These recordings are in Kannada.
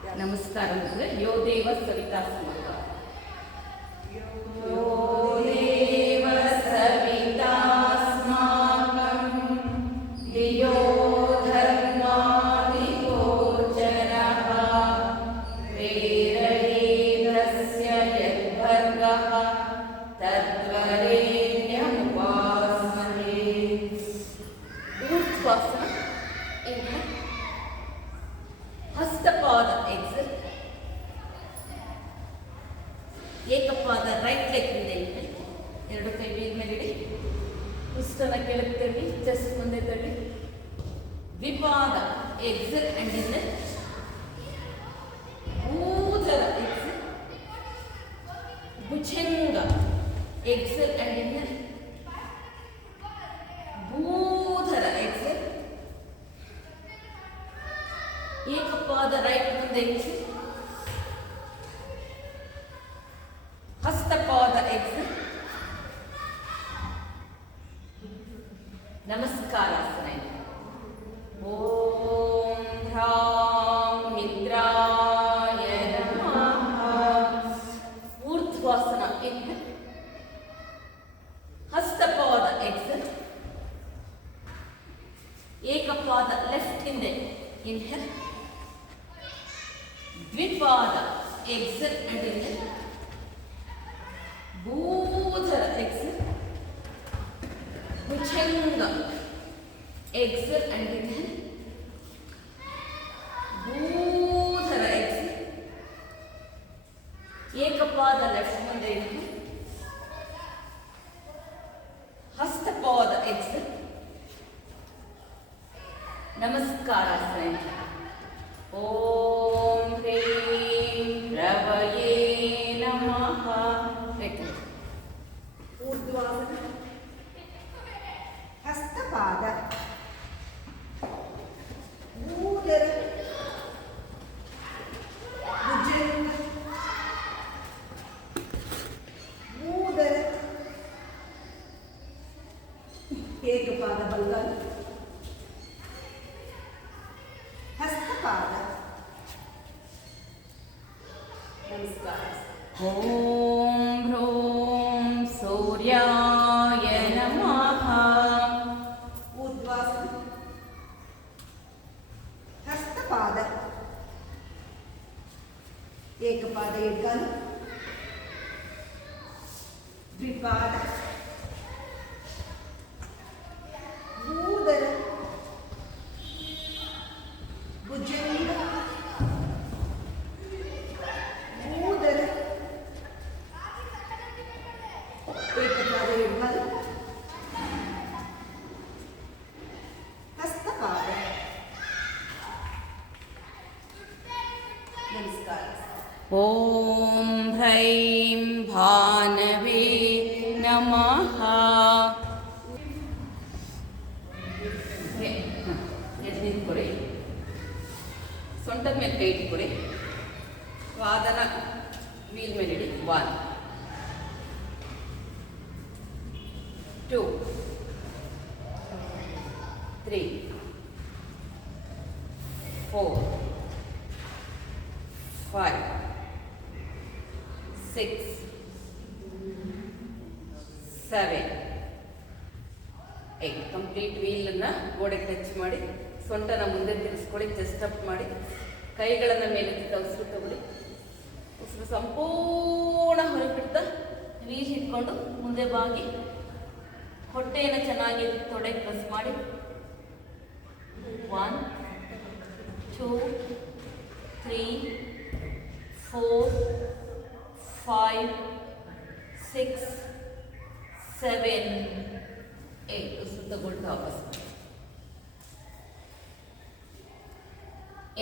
ನಮಸ್ಕಾರ ಅಂದರೆ ಯೋ ದೇವ ಸವಿತಾ ಸ್ಮೃತ ಯೋ ದೇವ ಸವಿತಾ ಸ್ಮಾಕಂ ಧಿಯೋ ಧರ್ಮಾದಿ ಗೋಚರಃ ಪ್ರೇರಯೇದಸ್ಯ ಯದ್ಭರ್ಗಃ ತದ್ವರೇಣ್ಯಮುಪಾಸ್ಮಹೇ. ಊರ್ಧ್ವಾಸನ ಇನ್ಹೇಲ್, ಹಸ್ತಪಾದ ಎಕ್ಸೆಲ್, ಏಕಪಾದ ರೈಟ್ ಲೆಗ್ ಇದೆ. ಎರಡು ಕೈ ಬೀಲ್ ಮೇಲೆ ಇಡಿ, ಪೃಷ್ಠನ ಕೆಳಗೆ ತಳ್ಳಿ, ಚೆಸ್ಟ್ ಮುಂದೆ ತಳ್ಳಿ. ದ್ವಿಪಾದ ಎಕ್ಸೆಲ್ ಅಂಡ್ ಇನ್ನರ್, ಊದರ ಎಕ್ಸೆಲ್, ಭುಜಂಗ ಎಕ್ಸೆಲ್ ಅಂಡ್ ಇನ್ನರ್, ಭೂಧರ ಎಕ್ಸೆಲ್, ಏಕಪಾದ ರೈಟ್ ಮುಂದೆ ಇರಿಸಿ, ಹಸ್ತಪಾದ ಎಕ್ಸೆಲ್, ನಮಸ್ಕಾರಾಸನ. ಓಂ ಹ್ರಾಂ ನಿದ್ರಾಯ ನಮಃ. ಊರ್ಧ್ವಾಸನ ಇನ್ಹೇಲ್, ಹಸ್ತಪಾದ ಎಕ್ಸೆಲ್, ಏಕಪಾದ ಲೆಫ್ಟ್ ಹಿಂದೆ ಇನ್ಹೇಲ್, ದ್ವಿಪಾದ ಎಕ್ಸೆಲ್ ಅಂಡ್ ಇನ್ನರ್, ಭೂಧರ ಎಕ್ಸೆಲ್, ಭುಜಂಗ ಎಕ್ಸೆಲ್ ಅಂಡ್ ಇನ್ನರ್, ಭೂಧರ ಎಕ್ಸೆಲ್, ಏಕಪಾದ ಲೆಫ್ಟ್ ಮುಂದೆ ಇನ್ಹೇಲ್, ಹಸ್ತಪಾದ ಎಕ್ಸೆಲ್, ನಮಸ್ಕಾರಾಸನ. ಓಂ ಹ್ರೀಂ ರವಯೇ ನಮಃ. ಊರ್ಧ್ವಾಸನ, ಹಸ್ತಪಾದ, ಊದರ, ಭುಜಂಗ, ಊದರ, ಏಕಪಾದ ಬಲ್ಗಾಲ, ಹಸ್ತಪಾದ. ನಮಸ್ಕಾರ. ಓಂ ಹ್ರೂಂ ಸೂರ್ಯಾಯ ನಮಃ. ಊರ್ಧ್ವಾಸನ, ಹಸ್ತಪಾದ, ಏಕಪಾದ ಎಡಗಾಲು, ದ್ವಿಪಾದ, ಊದರ, ಭುಜಂಗ, ಊದರ, ಏಕಪಾದ ಎಡಗಾಲು, ಹಸ್ತಪಾದ. ನಮಸ್ಕಾರ. ಓಂ ಹ್ರೈಂ ಭಾನವೇ ನಮಃ. ಎದ್ದು ನಿಂತ್ಕೊಳ್ಳಿ, ಸೊಂಟದ ಮೇಲೆ ಕೈ ಇಟ್ಕೊಳ್ಳಿ, ವಾದನ ವೀಲ್ ಮೇಲೆ ಇಡಿ. 1 2 3 4 5 6 7 8. ಕಂಪ್ಲೀಟ್ ವೀಲನ್ನು ಗೋಡೆಗೆ ಟಚ್ ಮಾಡಿ, ಸೊಂಟನ ಮುಂದೆ ತಿರ್ಸ್ಕೊಳ್ಳಿ, ಚೆಸ್ಟ್ ಅಪ್ ಮಾಡಿ, ಕೈಗಳನ್ನು ಮೇಲೆ ಉಸಿರು ತಗೊಳ್ಳಿ. ಉಸಿರು ಸಂಪೂರ್ಣ ಹೊರಬಿಡ್ತಾ ವೀಲ್ ಹಿಡ್ಕೊಂಡು ಮುಂದೆ ಬಾಗಿ, ಹೊಟ್ಟೆಯನ್ನು ಚೆನ್ನಾಗಿ ತೊಡೆಗೆ ಪ್ರೆಸ್ ಮಾಡಿ. 1 2 3 4 5 6 7 8. ಉಸಿರು ತಗೊಳ್ತಾ ವಾಪಸ್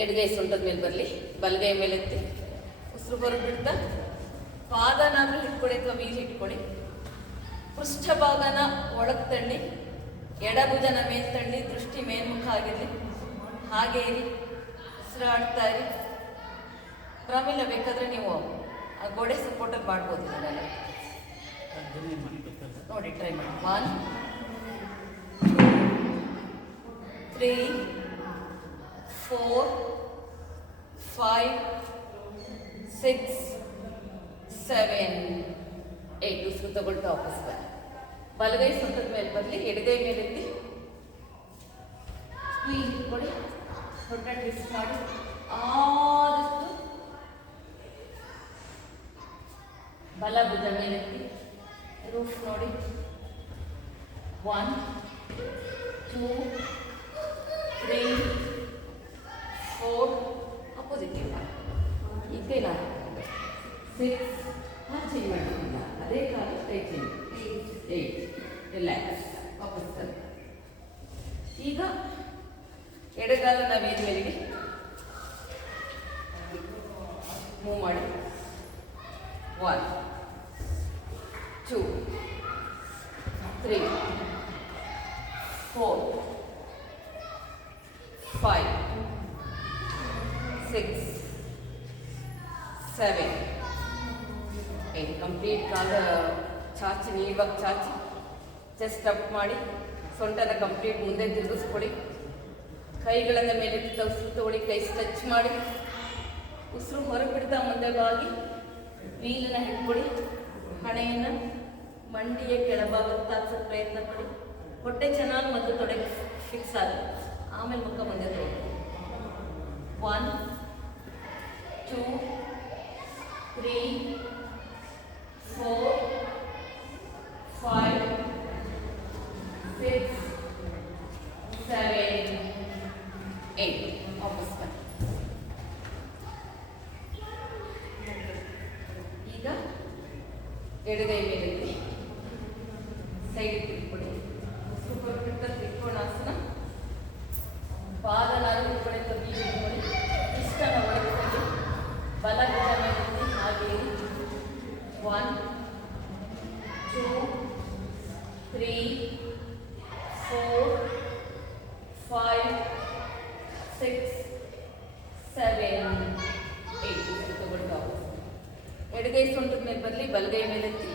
ಎಡಗೈ ಸೊಂಟದ ಮೇಲೆ ಬರಲಿ, ಬಲಗೈ ಮೇಲೆ ಎತ್ತಿ ಉಸಿರು ಹೊರಬಿಡ್ತಾ ಪಾದನಾದ್ರೂ ಹಿಡ್ಕೊಳ್ಳಿ ಅಥವಾ ವೀಲ್ ಹಿಡ್ಕೊಳ್ಳಿ. ಪೃಷ್ಠಭಾಗನ ಒಳಗೆ ತಳ್ಳಿ, ಎಡಭುಜನ ಮೇಲೆ ತಳ್ಳಿ, ದೃಷ್ಟಿ ಮೇಲ್ಮುಖ ಆಗಿರಲಿ. ಹಾಗೆ ಇರಿ, ಉಸಿರಾಡ್ತಾ ಇರಿ. ಪ್ರಮಿಳ ಬೇಕಾದರೆ ನೀವು ಆ ಗೋಡೆ ಸಪೋರ್ಟಲ್ಲಿ ಮಾಡ್ಬೋದು. ಇದನ್ನೆಲ್ಲ ನೋಡಿ, ಟ್ರೈ ಮಾಡಿ. 1 2 3 4 5 6 7 8 ಉಸಿರು ತಗೊಳ್ತಾ ವಾಪಸ್ ಬನ್ನಿ. ಬಲಗೈ ಸೊಂಟದ ಮೇಲೆ ಬರಲಿ, ಎಡಗೈ ಮೇಲೆ ಎತ್ತಿ ಸ್ಕ್ವೀಸ್ ಇಟ್ಕೊಳ್ಳಿ, ಹೊಟ್ಟೆ ಟ್ವಿಸ್ಟ್ ಮಾಡಿ ಆದಷ್ಟು ಬಲ ಭುಜ ಮೇಲೆತ್ತಿ ರೂಫ್ ನೋಡಿ. 1 2 3 4 ಅಪೋಸಿಟ್ ಇಲ್ಲ, ಈ ಕೈ 6 ಚೇಂಜ್ ಮಾಡಿಲ್ಲ, ಅದೇ ಕಾಲು ಕೈ ಚೇಂಜ್ 8 ರಿಲ್ಯಾಕ್ಸ್ ವಾಪಸ್ ಬನ್ನಿ. ಈಗ ಎಡಗಾಲ ನವೀನ ಮೇಲಿಗೆ ಮೂವ್ ಮಾಡಿ. 1 2 3 4 5 6 7 8 ಕಂಪ್ಲೀಟ್ ಕಾಲ ಚಾಚಿ, ನೀವಾಗ ಚಾಚಿ ಚೆಸ್ಟ್ ಅಪ್ ಮಾಡಿ ಸೊಂಟನ ಕಂಪ್ಲೀಟ್ ಮುಂದೆ ತಿರುಗಿಸ್ಕೊಡಿ. ಕೈಗಳನ್ನು ಮೇಲೆ ಉಸಿರು ತಗೊಳ್ಳಿ, ಕೈ ಸ್ಟ್ರೆಚ್ ಮಾಡಿ ಉಸಿರು ಹೊರಗೆ ಬಿಡ್ತಾ ಮುಂದೆ ಬಾಗಿ ವೀಲನ್ನ ಹಿಡ್ಕೊಡಿ. ಹಣೆಯನ್ನು ಮಂಡಿಯ ಕೆಳಭಾಗಕ್ಕೆ ತಾಗ್ಸೋಕ್ಕೆ ಪ್ರಯತ್ನ ಪಡಿ. ಹೊಟ್ಟೆ ಚೆನ್ನಾಗಿ ಮೊದಲು ತೊಡೆ ಫಿಕ್ಸ್ ಆಗಿ ಆಮೇಲೆ ಮುಖ ಮುಂದೆ ತಗೊಳ್ಳಿ. 1 2 3 4 5 6 7 8 ವಾಪಸ್ ಬನ್ನಿ. ಈಗ ಎಡಗೈ ಮೇಲೆ ಸೈಡ್ ತಿಳ್ಕೊಳ್ಳಿ. ಸೂಪರ್ ಫಿಟ್ ತ್ರಿಕೋಣಾಸನ. ಪಾದ ನಾರು ಹಿಡ್ಕೊಳ್ಳಿ, ತೊಗಿ ಹಿಡ್ಕೊಳ್ಳಿ, ಇಷ್ಟನ ಒಳಗಿಕೊಳ್ಳಿ. ಬಲ ಭುಜ ಮೇಲೆ ಹಾಗೆ 1 2 3 4 5 6 7 8 ತಗೊಳ್ತಾ. ಎಡಗೈ ಸೊಂಟದ ಮೇಲೆ ಬರಲಿ, ಬಲಗೈ ಮೇಲೆತ್ತಿ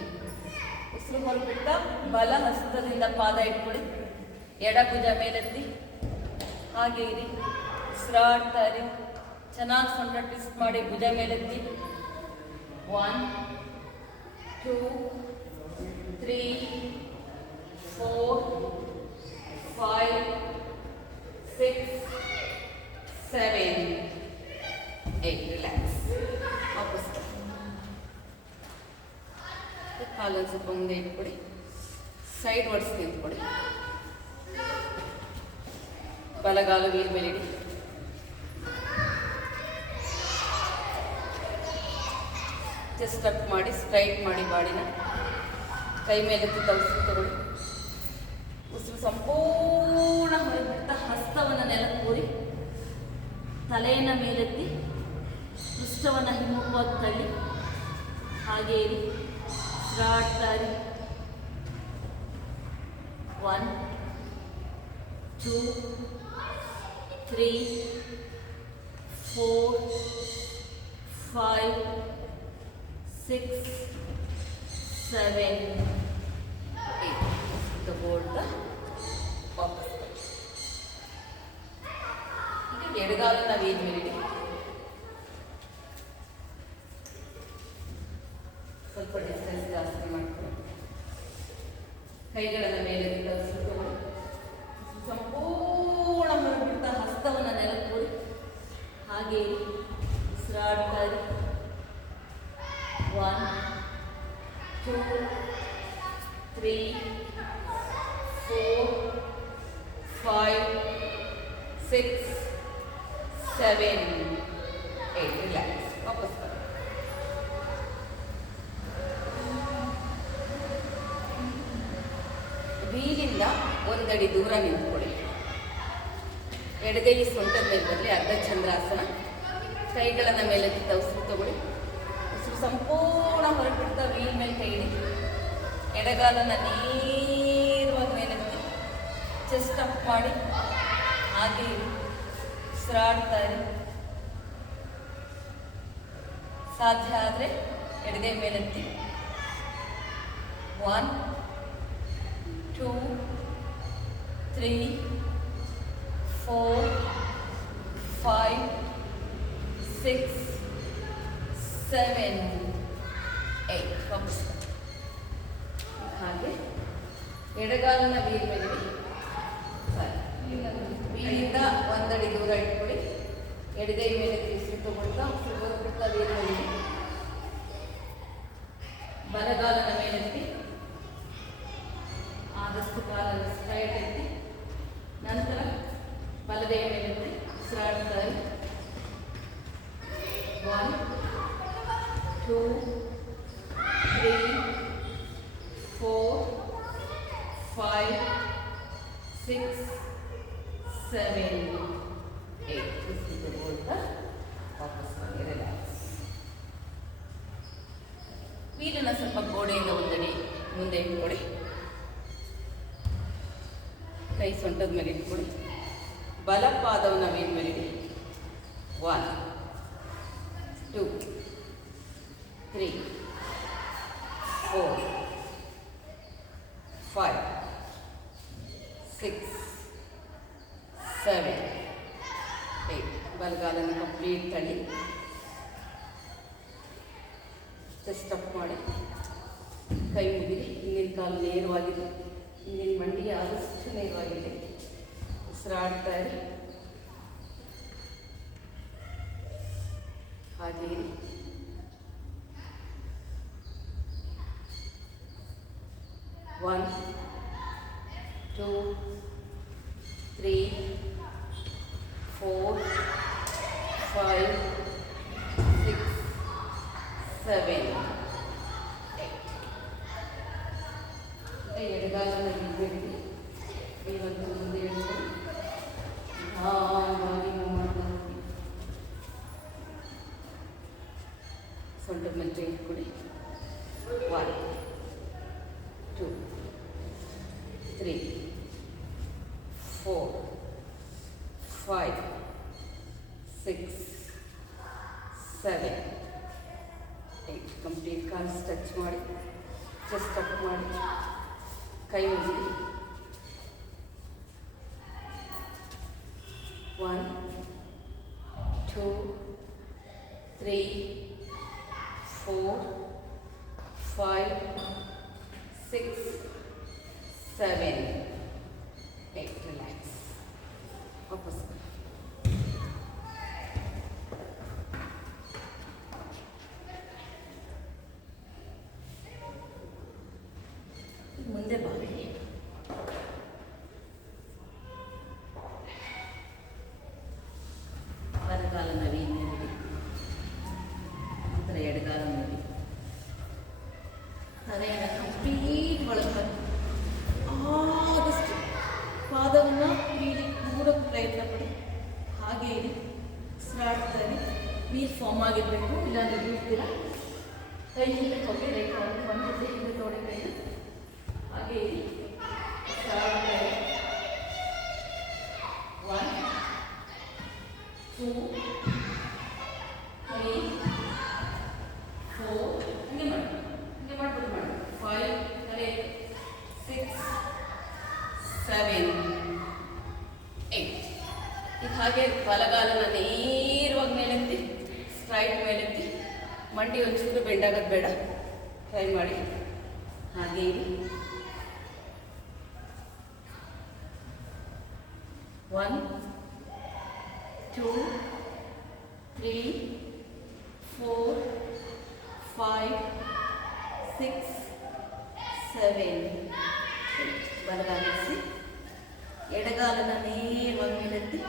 ಉಸಿರು ಹೊರಬಿಡ್ತಾ ಬಲ ಹಸ್ತದಿಂದ ಪಾದ ಇಟ್ಕೊಳ್ಳಿ. ಎಡ ಭುಜ ಮೇಲೆತ್ತಿ ಹಾಗೆ ಇರಿ, ಉಸಿರಾಡ್ತಾ ಇರಿ. ಚೆನ್ನಾಗಿ ಸೊಂಟ ಟ್ವಿಸ್ಟ್ ಮಾಡಿ ಭುಜ ಮೇಲೆತ್ತಿ. 1 2 3 4 5 6 7 8 ರಿಲ್ಯಾಕ್ಸ್ ವಾಪಸ್. ಕಾಲನ್ನು ಸ್ವಲ್ಪ ಮುಂದೆ ಇಟ್ಕೊಡಿ, ಸೈಡ್ ವರ್ಡ್ಸ್ ನಿಂತ್ಕೊಡಿ. ಬಲಗಾಲು ವೀಲ್ ಮೇಲೆ ಇಡಿ. ಚೆಸ್ಟ್ ಅಪ್ ಮಾಡಿ ಸ್ಟ್ರೈಟ್ ಮಾಡಿ ಬಾಡಿನ. ಕೈ ಮೇಲೆ ಉಸಿರು ತಗೊಳ್ಳಿ. ಉಸಿರು ಸಂಪೂರ್ಣ ಹೊರಬಿಡ್ತಾ ಹಸ್ತವನ್ನು ನೆಲಕ್ಕೆ ಕೂರಿ, ತಲೆಯನ್ನು ಮೇಲೆತ್ತಿ ಪೃಷ್ಠವನ್ನು ಹಿಮ್ಮುಖವಾಗಿ ತಳ್ಳಿ ಹಾಗೆ ಇರಿ. ಉಸಿರಾಡ್ತಾ ಇರಿ. 1 2 3 4 5 6 7 8 ತಗೊಳ್ತಾ ವಾಪಸ್. ಈಗ ಎಡಗಾಲ ನಾವೇನು ಮೇಲೆ ಸ್ವಲ್ಪ ಡಿಸ್ಟೆನ್ಸ್ ಜಾಸ್ತಿ ಮಾಡ್ಕೊಂಡು ಕೈಗಳನ್ನು ಮೇಲೆ ಸಂಪೂರ್ಣ ಹೊರಬಿಡ್ತಾ ಹಸ್ತವನ್ನು ನೆಲಕ್ಕೆ ಕೂರಿ ಹಾಗೆ ಉಸಿರಾಡ್ತಾ ಇರಿ. 1 2 3 4 5 6 7 8 ರಿಲ್ಯಾಕ್ಸ್ ವಾಪಸ್ ಬನ್ನಿ. ವೀಲಿಂದ ಒಂದಡಿ ದೂರ ನಿಂತ್ಕೊಳ್ಳಿ. ಎಡಗೈ ಸೊಂಟದ ಮೇಲೆ ಬರಲಿ, ಅರ್ಧ ಚಂದ್ರಾಸನ. ಕೈಗಳನ್ನು ಮೇಲೆ ಉಸಿರು ತಗೊಳ್ಳಿ. ಉಸಿರು ಸಂಪೂರ್ಣ ಹೊರಬಿಡ್ತಾ ವೀಲ್ ಮೇಲೆ ಕೈ ಇಡಿ. ಎಡಗಾಲನ್ನು ನೇರವಾಗಿ ಮೇಲೆತ್ತಿ ಚೆಸ್ಟ್ ಅಪ್ ಮಾಡಿ ಹಾಗೆ ಉಸಿರಾಡ್ತಾ ಇರಿ. ಸಾಧ್ಯ ಆದರೆ ಎಡಗೈ ಮೇಲೆತ್ತಿ. 1 2 3 4 5 6 7 8 ವಾಪಸ್ ಹಾಗೆ ಎಡಗಾಲನ ವೀಲ್ ಮೇಲೆ ಇಡಿ. ವೀಲಿಂದ ಒಂದಡಿ ದೂರ ಇಟ್ಕೊಳ್ಳಿ. ಎಡಗೈ ಮೇಲೆ ತಿರುಗಿಸಿ ತಗೊಳ್ತಾ ಬಿಡ್ತಾ ವೀಲ್ ಮೇಲೆ ಇಡಿ. ಬಲಗಾಲನ ಮೇಲೆತ್ತಿ ಆದಷ್ಟು ಕಾಲನ್ನು ಸ್ಟ್ರೈಟ್ ಎತ್ತಿ ನಂತರ ಬಲಗೈ ಮೇಲೆತ್ತಿ ಉಸಿರಾಡ್ತಾ ಇರಿ. 1 2 3 4 5 6 7 8 ಉಸಿರು ತಗೊಳ್ತಾ ವಾಪಸ್ ಬನ್ನಿ. ರಿಲ್ಯಾಕ್ಸ್. ವೀಲನ್ನ ಸ್ವಲ್ಪ ಗೋಡೆಯಿಂದ ಒಂದಡಿ ಮುಂದೆ ಇಟ್ಕೊಳ್ಳಿ. ಕೈ ಸೊಂಟದ ಮೇಲೆ ಇಟ್ಕೊಳ್ಳಿ. ಬಲಪಾದವನ್ನು ವೀಲ್ ಮೇಲೆ ಇಡಿ. 1 2 3 4 5 6 7 8 ಬಲಗಾಲನ್ನು ಕಂಪ್ಲೀಟ್ ತಳ್ಳಿ ಚೆಸ್ಟ್ ಅಪ್ ಮಾಡಿ ಕೈ ಮುಗಿರಿ. ಹಿಂದಿನ ಕಾಲು ನೇರವಾಗಿದೆ. ಹಿಂದಿನ ಮಂಡಿ ಆದಷ್ಟು ನೇರವಾಗಿದೆ. ಉಸಿರಾಡ್ತಾ ಇರಿ. ಹಾಗೆ ಇರಿ. 1 2 3 4 5 6 7 8 ಎಡಗಾಲನ ಬಿಟ್ಟು ಇವತ್ತು ಮುಂದೆ ಇಡ್ಕೊಂಡು ನಿಧಾನವಾಗಿ ಮೂವ್ ಮಾಡ್ತಾ ಹೋಗಿ. ಸೊಂಟದ ಮೇಲೆ ಇಟ್ಕೊಡಿ. 1 2 3 4 5 6 7 8 ಕಂಪ್ಲೀಟ್ ಕಾಲು ಸ್ಟ್ರೆಚ್ ಮಾಡಿ ಚೆಸ್ಟ್ ಅಪ್ ಮಾಡಿ ಕೈ ಮುಗಿರಿ. 1 2 3 4 5 6 7 8 ರಿಲ್ಯಾಕ್ಸ್. ವಾಪಸ್ ಮುಂದೆ ಬಾಗಿ ಬಲಗಾಲನ ವೀಲ್ ಮೇಲೆ ಇಡಿ. ನಂತರ ಎಡಗಾಲ ಮೇಲೆ ತಲೆಯನ್ನು ಕಂಪ್ಲೀಟ್ ಒಳಗೆ ಆದಷ್ಟು ಪಾದವನ್ನು ವೀಲಿಗೆ ಮೂಡೋಕ್ಕೆ ಪ್ರಯತ್ನ ಪಡಿ. ಹಾಗೆ ಇರಿ. ಉಸಿರಾಡ್ತಾ ಇರಿ. ವೀಲ್ ಫಾರ್ಮ್ ಆಗಿರಬೇಕು, ಇಲ್ಲಾಂದ್ರೆ ಬೀಳ್ತೀರ. ಕೈ ಹಿಂದೆ ಹೋಗಿ ರೈಟ್ ಒಂದು ಜೊತೆ ಹಿಂದೆ ತೊಡೆ ಕೈನ ಹಾಗೆ ಇರಿ. ಉಸಿರಾಡ್ತಾ ಇರಿ. 1 2 3 4 ಹಂಗೆ ಮಾಡಿ ಮಾಡ್ಬಿಟ್ಟು ಮಾಡಿ 5 6 7 8 ಈಗ ಹಾಗೆ ಬಲಗಾಲನ ನೇರವಾಗಿ ಮೇಲೆತ್ತಿ ಸ್ಟ್ರೈಟ್ ಮೇಲೆತ್ತಿ. ಮಂಡಿ ಒಂಚೂರು ಬೆಂಡಾಗೋದು ಬೇಡ. ಟ್ರೈ ಮಾಡಿ. ಹಾಗೆ ಇರಿ. 1 2 3 4 5 6 7 ಬಲಗಾಲಿಸಿ ಎಡಗಾಲನ ನೇರವಾಗಿ ಮೇಲೆತ್ತಿ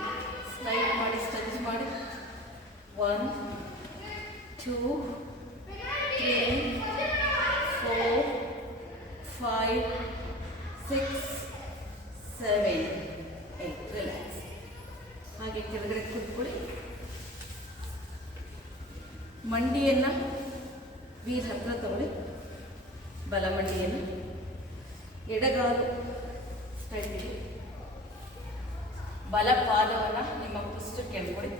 ಸ್ಟ್ರೈಟ್ ಮಾಡಿ ಸ್ಟ್ರೆಚ್ ಮಾಡಿ. 1 2 3 4 5 6 7 8 ರಿಲ್ಯಾಕ್ಸ್. ಹಾಗೆ ಕೆಳಗಡೆ ಕೂತ್ಕೊಳ್ಳಿ. ಮಂಡಿಯನ್ನು ವೀಲ್ ಹತ್ರ ತಗೊಳ್ಳಿ. ಬಲ ಮಂಡಿಯನ್ನು ಎಡಗಾಲು ಸ್ಟ್ರೈಟ್ ಇಡಿ. ಬಲ ಪಾದವನ್ನು ನಿಮ್ಮ ಪುಸ್ತಕ್ಕೆ ಎಳ್ಕೊಳ್ಳಿ.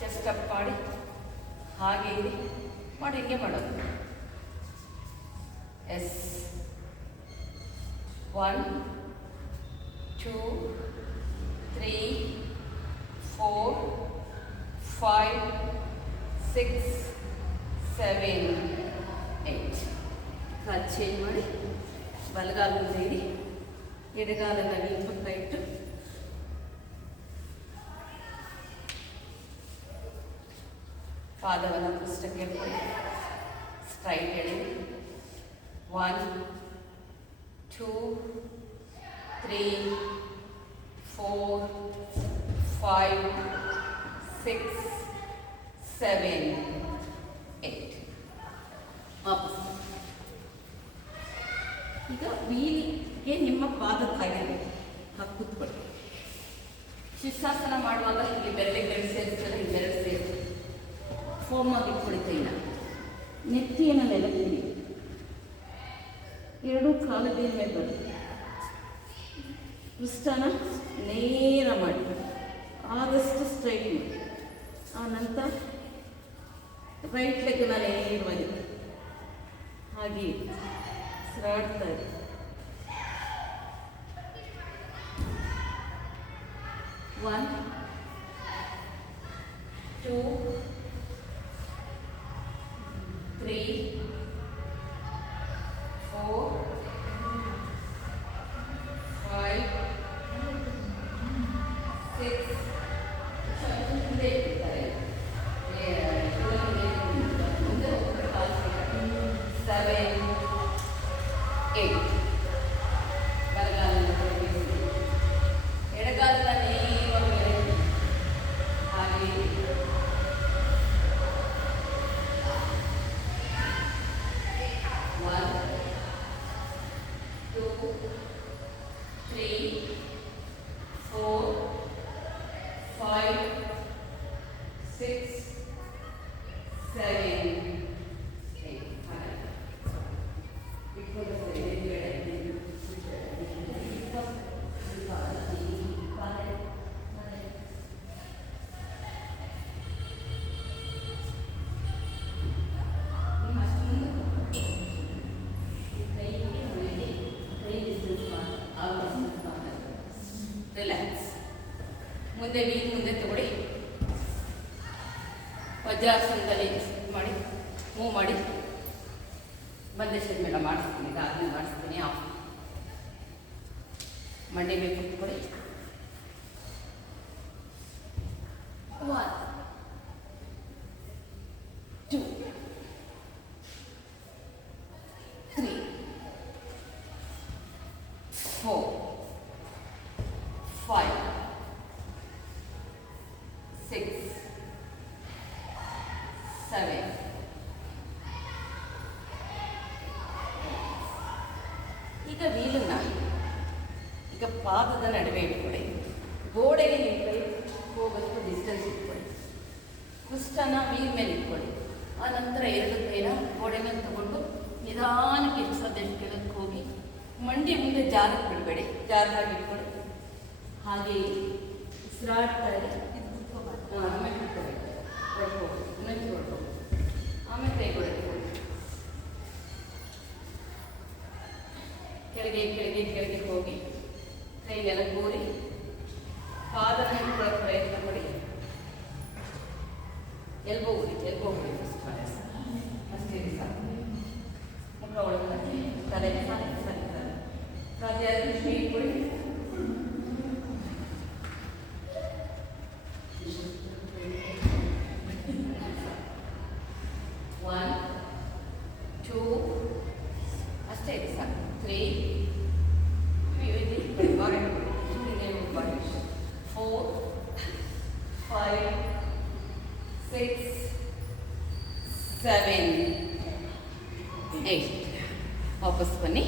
ಚೆಸ್ಟ್ ಅಪ್ ಮಾಡಿ ಹಾಗೆ ಇರಿ. ಮಾಡಿ ಹಿಂಗೆ ಮಾಡೋದು. ಎಸ್ 1 2 3 4 5, 6, 7, 8. ಕಾಲು ಚೇಂಜ್ ಮಾಡಿ ಬಲಗಾಲ ಮುಂದೆ ಇಡಿ, ಎಡಗಾಲನ್ನು ನೀರು ಪಕ್ಕ ಇಟ್ಟು ಪಾದವನ್ನು ಪೃಷ್ಠಕ್ಕೆ ಎಳ್ಕೊಳ್ಳಿ. ಸ್ಟ್ರೈಟ್ ಎಳೆಯಿರಿ. 1, 2, 3, 4, 5, 6, 7, 8. ವಾಪಸ್. ಈಗ ವೀಲ್ಗೆ ನಿಮ್ಮ ಪಾದ ತಾಯಿಗೆ ಹಾಕಿ ಕೂತ್ಕೊಳ್ಳಿ. ಶೀರ್ಷಾಸನ ಮಾಡುವಾಗ ಇಲ್ಲಿ ಬೆರಳಿಗೆ ಸೇರಿಸ್ತಾರೆ, ಇಲ್ಲಿ ಬೆರಳು ಸೇರಿಸಿ ಫೋಮ್ ಆಗಿ ಇಟ್ಕೊಳ್ಳಿ ಕೈನ. ನೆತ್ತಿಯನ್ನು ನೆಲಕ್ಕಿಡಿ, ಎರಡೂ ಕಾಲುಗಳ ಮೇಲೆ ಬರಲಿ. ಪೃಷ್ಠನ ನೇರ ಮಾಡಿ, ಆದಷ್ಟು ಸ್ಟ್ರೈಟ್ ಮಾಡಿ. ಆ ನಂತರ ರೈಟ್ ಲೆಗ್ನ ನೇರವಾಗಿ ಹಾಗೆ ಸಿರಾಡ್ತಾ ಇದೆ. 1, 2, 3, 4, 5, 6, ಮುಂದೆ ಇಟ್ಟಿದ್ದಾರೆ. 7, 8. ಬಲಗಾಲನ್ನು ತೊಡಗಿಸಿ, ಎಡಗಾಲನ ನೇರವಾಗಿ ಹಾಗೆ 1, 2, 3, 4, 5, 6, 7, 8. ರಿಲ್ಯಾಕ್ಸ್. ಮುಂದೆ ವೀಲ್ ಮುಂದೆ ತಗೊಳ್ಳಿ. ವಜ್ರಾಸನದಲ್ಲಿ ಮಾಡಿ ಮೂವ್ ಮಾಡಿ. ಬಂದೇಶ್ವರ ಮೇಳ ಮಾಡಿಸ್ತೀನಿ, ಇದಾದ್ಮೇಲೆ ಮಾಡಿಸ್ತೀನಿ. ಆಫ್ ಮಂಡಿ ಮೇಲೆ ಕುತ್ಕೊಳ್ಳಿ. 1, 2, 3, 4, 5, 6, 7. ಈಗ ವೀಲನ್ನು ಈಗ ಪಾದದ ನಡುವೆ ಇಟ್ಕೊಳ್ಳಿ. ಗೋಡೆಗೆ ನಿಮ್ಮ ಕೈ ಹೋಗೋದಕ್ಕೆ ಡಿಸ್ಟೆನ್ಸ್ ಇಟ್ಕೊಳ್ಳಿ. ಪೃಷ್ಠನ ವೀಲ್ ಮೇಲೆ ಇಟ್ಕೊಳ್ಳಿ. ಆ ನಂತರ ಎರಡು ಕೈನ ಗೋಡೆ ಮೇಲೆ ತಗೊಂಡು ನಿಧಾನಕ್ಕೆ ಎಷ್ಟು ಸಾಧ್ಯಷ್ಟು ಕೆಳಕ್ಕೆ ಹೋಗಿ ಮಂಡಿ ಮುಂದೆ ಜಾರಕ್ಕೆ ಬಿಡಬೇಡಿ, ಜಾರದಾಗಿ ಇಟ್ಕೊಳ್ಳಿ. ಹಾಗೆ ಉಸಿರಾಡ್ತಾ ಇದೆ. ಆಮೇಲೆ ಇಟ್ಕೋಬೇಕು, ಹೊಡ್ಕೋಬೇಕು, ಮೆಚ್ಚಿ ಹೊಡ್ಕೋಬೇಕು. ಆಮೇಲೆ ಕೈಗಳು ಇಟ್ಕೊಳ್ಳಿ. ಕೆಳಗೆ ಕೆಳಗೆ ಕೆಳಗೆ ಹೋಗಿ ಕೈ ನೆಲಕ್ಕೆ ಗೋರಿ ಪಾದನ ಇಟ್ಕೊಳ್ಳೋಕೆ ಪ್ರಯತ್ನ ಪಡಿ. ಎಲ್ಬೋ ಊರಿ ಅಷ್ಟೇ ಸಾಕು. ಮುಖ ಒಳಗೆ ತಲೆ ಸಾಕು ಸಾಧ್ಯ ಆದಷ್ಟು ಇಟ್ಕೊಳ್ಳಿ. ಅಷ್ಟೇ ಸಾಕು. 3, 4, 5, 6, 7, 8. ವಾಪಸ್ ಬನ್ನಿ.